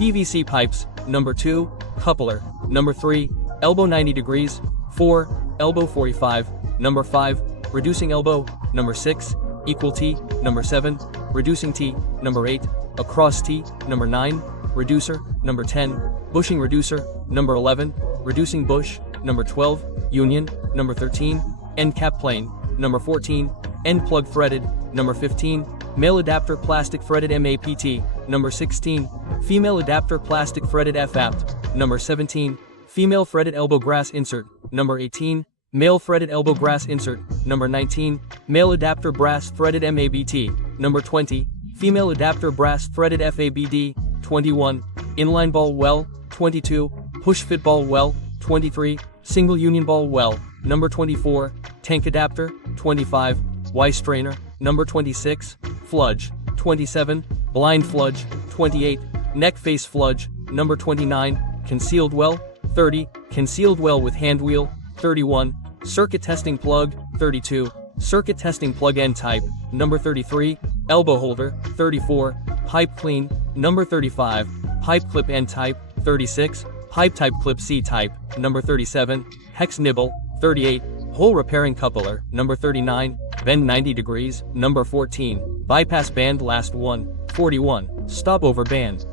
PVC pipes. Number 2, coupler. Number 3, elbow 90 degrees. 4, elbow 45. Number 5, reducing elbow. Number 6, equal T. Number 7, reducing T. Number 8, across T. Number 9, reducer. Number 10, bushing reducer. Number 11, reducing bush. Number 12, union. Number 13, end cap plane. Number 14, end plug threaded. Number 15, male adapter plastic threaded MAPT. Number 16, female adapter plastic threaded FAPT. Number 17, female threaded elbow grass insert. Number 18, male threaded elbow grass insert. Number 19, male adapter brass threaded MABT. Number 20, female adapter brass threaded FABD. 21, inline ball well. 22, push fit ball well. 23, single union ball well. Number 24, tank adapter. 25, Y strainer. Number 26, fludge. 27, blind fludge. 28, neck face fludge. Number 29, concealed well. 30, concealed well with hand wheel. 31, circuit testing plug. 32, circuit testing plug end type. Number 33, elbow holder. 34, pipe clean. Number 35, pipe clip end type. 36, pipe type clip C type. Number 37, hex nibble. 38, hole repairing coupler. Number 39, bend 90 degrees. Number 14, bypass band last one. 41, stopover band.